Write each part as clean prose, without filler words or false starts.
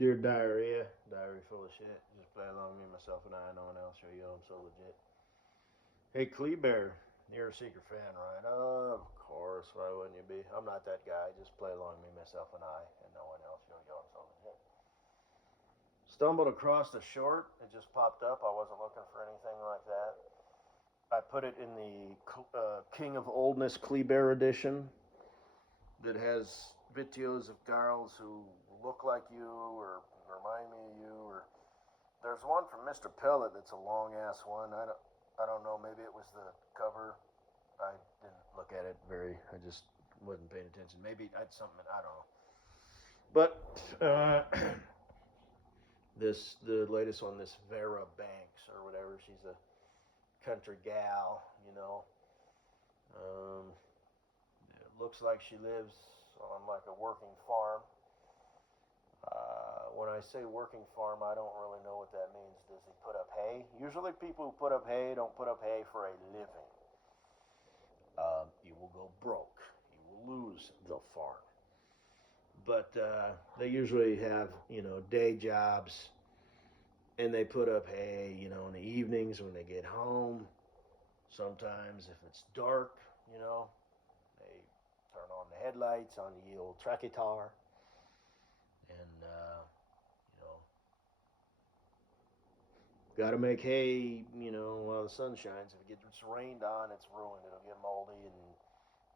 Dear diarrhea, diary full of shit. Just play along me, myself, and I. No one else. Show you I'm so legit. Hey, Kleebear, you're a secret fan, right? Of course. Why wouldn't you be? I'm not that guy. Just play along me, myself, and I, and no one else. Show you I'm so legit. Stumbled across the short. It just popped up. I wasn't looking for anything like that. I put it in the King of Oldness Kleebear edition that has videos of girls who look like you or remind me of you. Or there's one from Mr. Pellet that's a long ass one. I don't know. Maybe it was the cover. I didn't look at it very. I just wasn't paying attention. Maybe I had something. I don't know. But the latest one, this Vera Banks or whatever. She's a country gal, you know. Um, it looks like she lives on like a working farm. When I say working farm, I don't really know what that means. Does he put up hay? Usually, people who put up hay don't put up hay for a living. You will go broke. You will lose the farm. But they usually have, day jobs, and they put up hay, in the evenings when they get home. Sometimes, if it's dark, they turn on the headlights on the old tractor, and you know, got to make hay, while the sun shines. If it gets rained on, it's ruined. It'll get moldy, and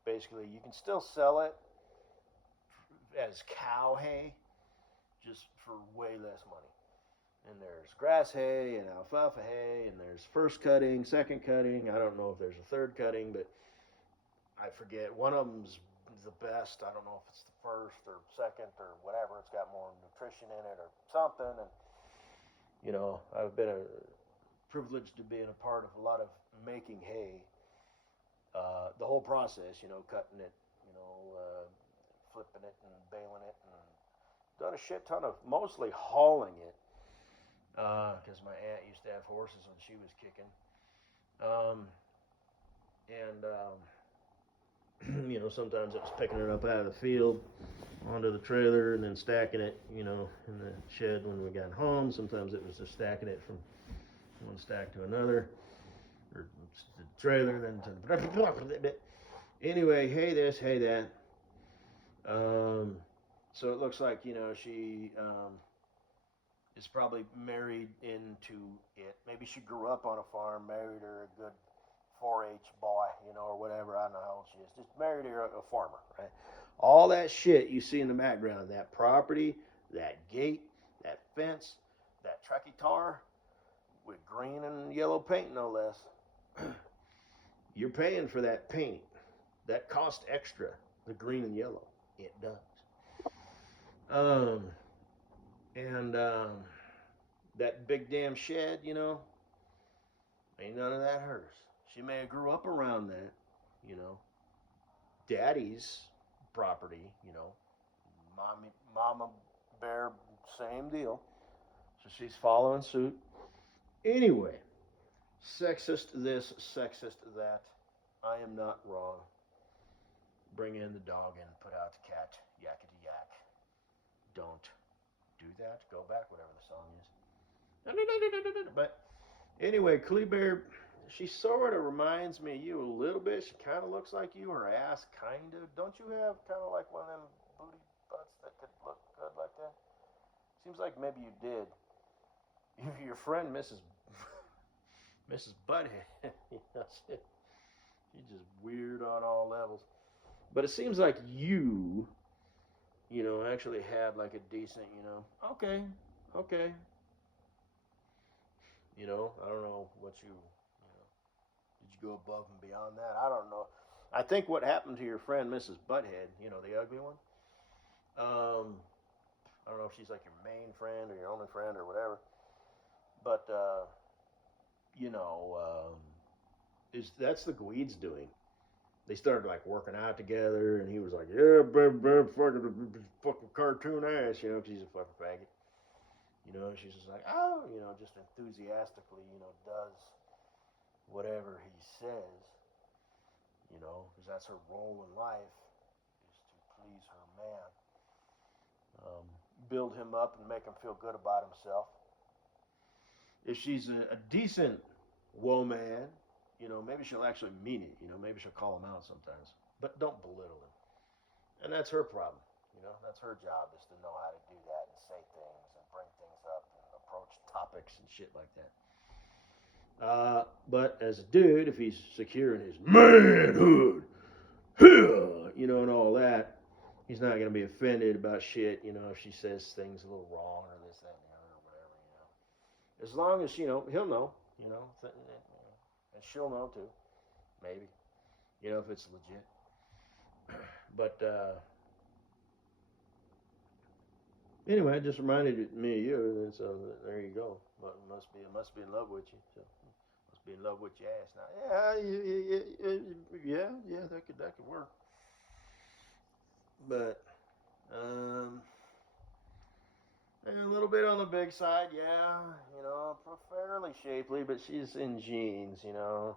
basically, you can still sell it as cow hay, just for way less money. And there's grass hay and alfalfa hay, and there's first cutting, second cutting. I don't know if there's a third cutting, but I forget. One of them's the best. I don't know if it's the first or second or whatever. It's got more nutrition in it or something. And I've been privileged to be in a part of a lot of making hay. The whole process, cutting it, flipping it and baling it, and done a shit ton of mostly hauling it because my aunt used to have horses when she was kicking. Um, and sometimes it was picking it up out of the field onto the trailer and then stacking it, in the shed when we got home. Sometimes it was just stacking it from one stack to another, or the trailer, then to anyway, hey this, hey that. So it looks like she is probably married into it. Maybe she grew up on a farm, married her a good 4-H boy, or whatever. I don't know how old she is. Just married her a farmer, right? All that shit you see in the background, that property, that gate, that fence, that tractor with green and yellow paint, no less. You're paying for that paint. That cost extra, the green and yellow. It does. Um, and that big damn shed, ain't none of that hers. She may have grew up around that, you know. Daddy's property, Mama Bear, same deal. So she's following suit. Anyway, sexist this, sexist that. I am not wrong. Bring in the dog and put out the cat. Yakety yak. Don't do that. Go back, whatever the song is. But anyway, Kleebear, she sort of reminds me of you a little bit. She kind of looks like you. Her ass, kind of. Don't you have kind of like one of them booty butts that could look good like that? Seems like maybe you did. Your friend, Mrs. Butthead, she's just weird on all levels. But it seems like actually had like a decent, okay, okay. I don't know what did you go above and beyond that? I don't know. I think what happened to your friend, Mrs. Butthead, the ugly one. I don't know if she's like your main friend or your only friend or whatever. But, you know, um, is that's the Gweed's doing. They started like working out together, and he was like, "Yeah, baby, fucking cartoon ass," because he's a fucking faggot. She's just like, "Oh," just enthusiastically, does whatever he says, because that's her role in life is to please her man. Um, build him up and make him feel good about himself. If she's a decent woman, maybe she'll actually mean it. Maybe she'll call him out sometimes, but don't belittle him. And that's her problem. That's her job is to know how to do that and say things and bring things up and approach topics and shit like that. But as a dude, if he's secure in his manhood, and all that, he's not going to be offended about shit, if she says things a little wrong or this, that, and the other, or whatever. As long as, he'll know, and she'll know too, maybe, if it's legit. But, anyway, it just reminded me of you, and so there you go. But must be in love with you. So must be in love with your ass now. Yeah, that could work. But a little bit on the big side, yeah. Fairly shapely, but she's in jeans, so.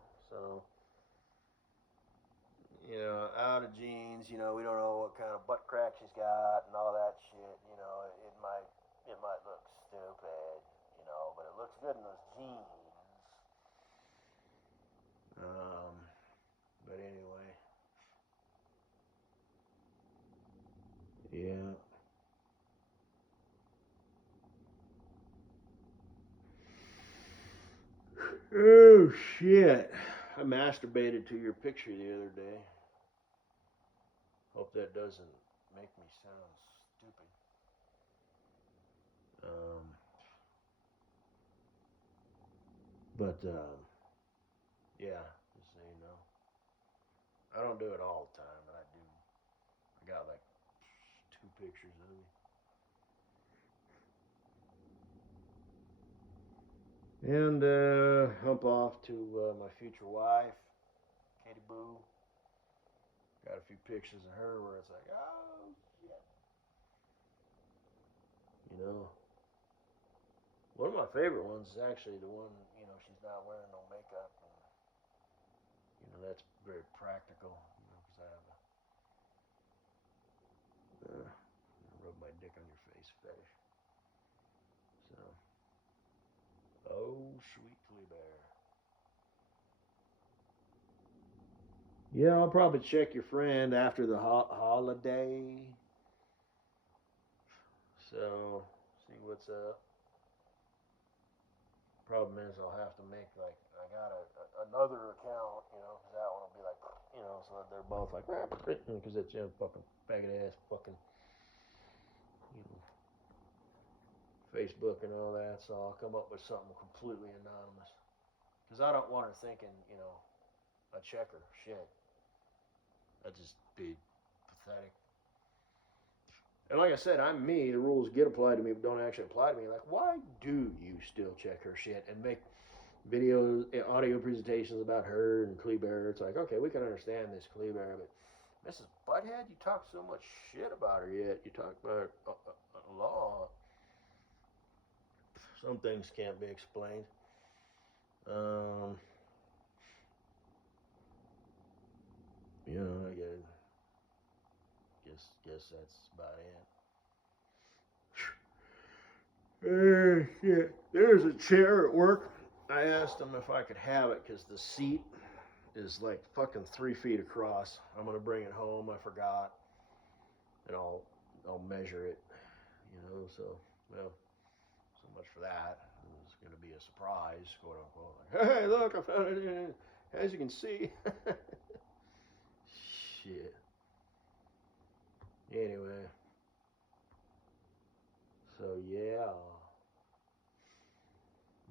Out of jeans, we don't know what kind of butt crack she's got and all that shit. It might look stupid, but it looks good in those jeans. But anyway, yeah. Oh shit! I masturbated to your picture the other day. Hope that doesn't make me sound stupid. But yeah, just so you know, I don't do it all the time, but I do. I got like 2 pictures of me. And hump off to my future wife, Katie Boo. Got a few pictures of her where it's like, oh shit. One of my favorite ones is actually the one, she's not wearing no makeup. And, that's very practical, because I have a rub my dick on your face fetish. So, oh, sweet Flea Bear. Yeah, I'll probably check your friend after the holiday. So, see what's up. Problem is, I'll have to make I got another account, because that one will be like, so that they're both like, because it's fucking faggot ass fucking, Facebook and all that. So I'll come up with something completely anonymous, because I don't want her thinking, I check her shit. That'd just be pathetic. And like I said, I'm me. The rules get applied to me, but don't actually apply to me. Like, why do you still check her shit and make videos, audio presentations about her and Kleber? It's like, okay, we can understand this Kleber, but Mrs. Butthead, you talk so much shit about her yet. You talk about law. Some things can't be explained. I guess that's about it. Shit. There's a chair at work. I asked them if I could have it because the seat is like fucking 3 feet across. I'm gonna bring it home. I forgot, and I'll measure it. So well, so much for that. It's gonna be a surprise, quote unquote. Like, hey, look, I found it. As you can see. Shit. Anyway. So yeah.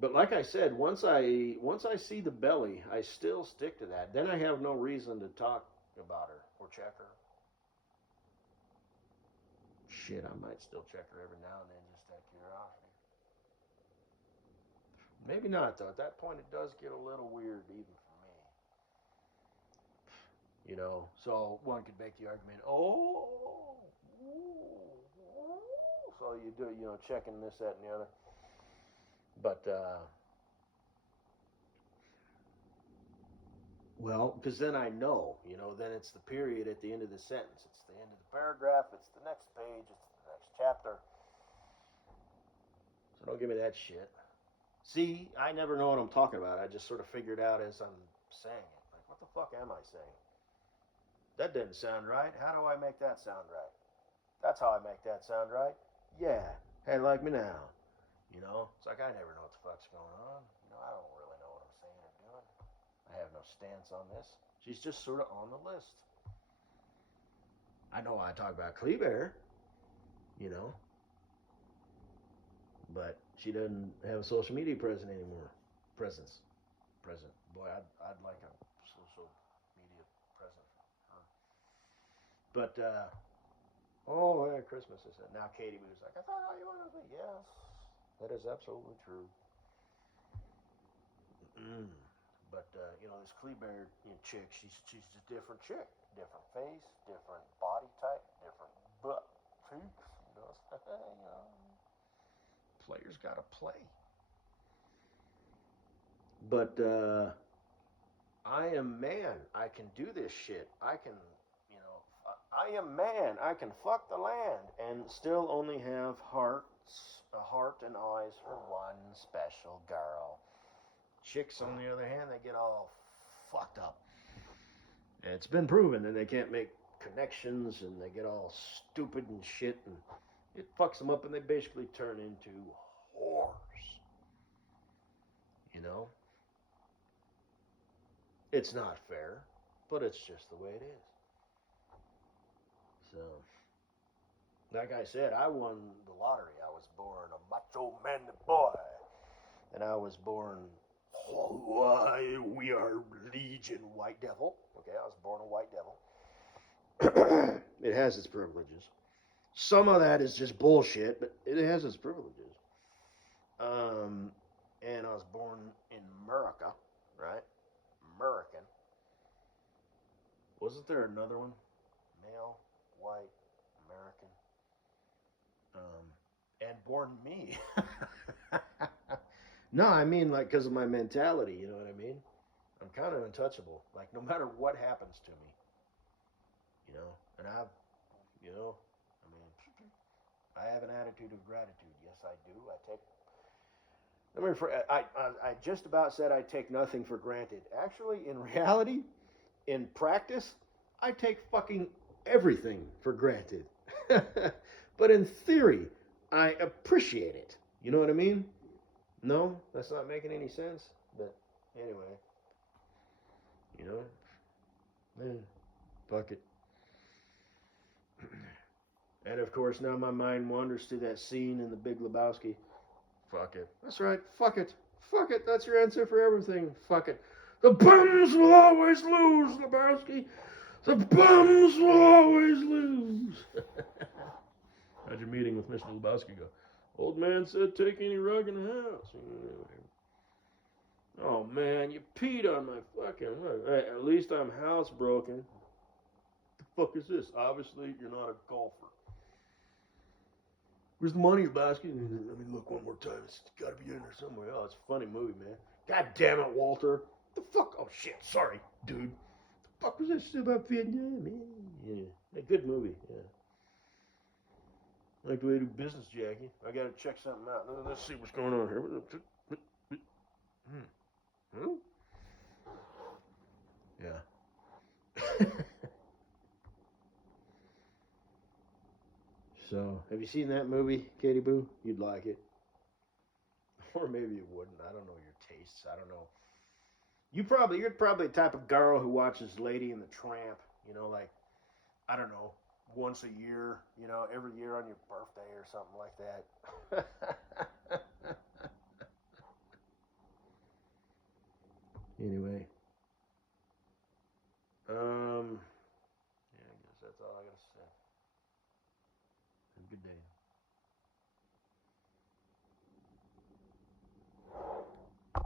But like I said, once I see the belly, I still stick to that. Then I have no reason to talk about her or check her. Shit, I might still check her every now and then just out of curiosity. Maybe not though. At that point, it does get a little weird even for me. So one could make the argument, oh, so you do, checking this, that, and the other. But well, because then I know, then it's the period at the end of the sentence. It's the end of the paragraph. It's the next page. It's the next chapter. So don't give me that shit. See, I never know what I'm talking about. I just sort of figure it out as I'm saying it. Like, what the fuck am I saying? That didn't sound right. How do I make that sound right? That's how I make that sound right. Yeah. Hey, like me now. You know, it's like I never know what the fuck's going on. You know, I don't really know what I'm saying or doing. I have no stance on this. She's just sort of on the list. I know I talk about Kleber, you know, but she doesn't have a social media presence anymore. Presence. Present. Boy, I'd like a social media present for her. But, oh, yeah, Christmas is it. Now Katie was like, I thought all you wanted to be. Yes, that is absolutely true. Mm. But you know, this Kleber chick, she's a different chick, different face, different body type, different butt cheeks. You know, you know, players gotta play. But I am man. I can do this shit. I can, you know, I am man. I can fuck the land and still only have a heart and eyes for one special girl. Chicks, on the other hand, they get all fucked up. And it's been proven that they can't make connections and they get all stupid and shit and it fucks them up and they basically turn into whores. You know? It's not fair, but it's just the way it is. So, like I said, I won the lottery. I was born a macho manly boy. And I was born, we are Legion White Devil. Okay, I was born a White Devil. It has its privileges. Some of that is just bullshit, but it has its privileges. And I was born in America, right? American. Wasn't there another one? Male, white, American. And born me. No, I mean like because of my mentality. You know what I mean? I'm kind of untouchable. Like no matter what happens to me, you know. And I've, you know, I mean, I have an attitude of gratitude. Yes, I do. I take. I just about said I take nothing for granted. Actually, in reality, in practice, I take fucking everything for granted. But in theory, I appreciate it. You know what I mean? No, that's not making any sense. But anyway, you know, man, fuck it. And of course, now my mind wanders to that scene in The Big Lebowski. Fuck it. That's right. Fuck it. Fuck it. That's your answer for everything. Fuck it. The bums will always lose, Lebowski. The bums will always lose. How'd your meeting with Mr. Lebowski go? Old man said take any rug in the house. Oh man, you peed on my fucking rug. Hey, at least I'm housebroken. What the fuck is this? Obviously, you're not a golfer. Where's the money, Lebowski? Let me look one more time. It's got to be in there somewhere. Oh, it's a funny movie, man. God damn it, Walter. The fuck? Oh shit. Sorry, dude. The fuck was that shit about Vietnam, man? Yeah, a good movie. Yeah. I like the way you do business, Jackie. I gotta check something out. Let's see what's going on here. Hmm? Yeah. So, have you seen that movie, Katie Boo? You'd like it. Or maybe you wouldn't. I don't know your tastes. I don't know. You're probably the type of girl who watches Lady and the Tramp, you know, like I don't know, once a year, you know, every year on your birthday or something like that. Anyway, yeah, I guess that's all I gotta say. Have a good day.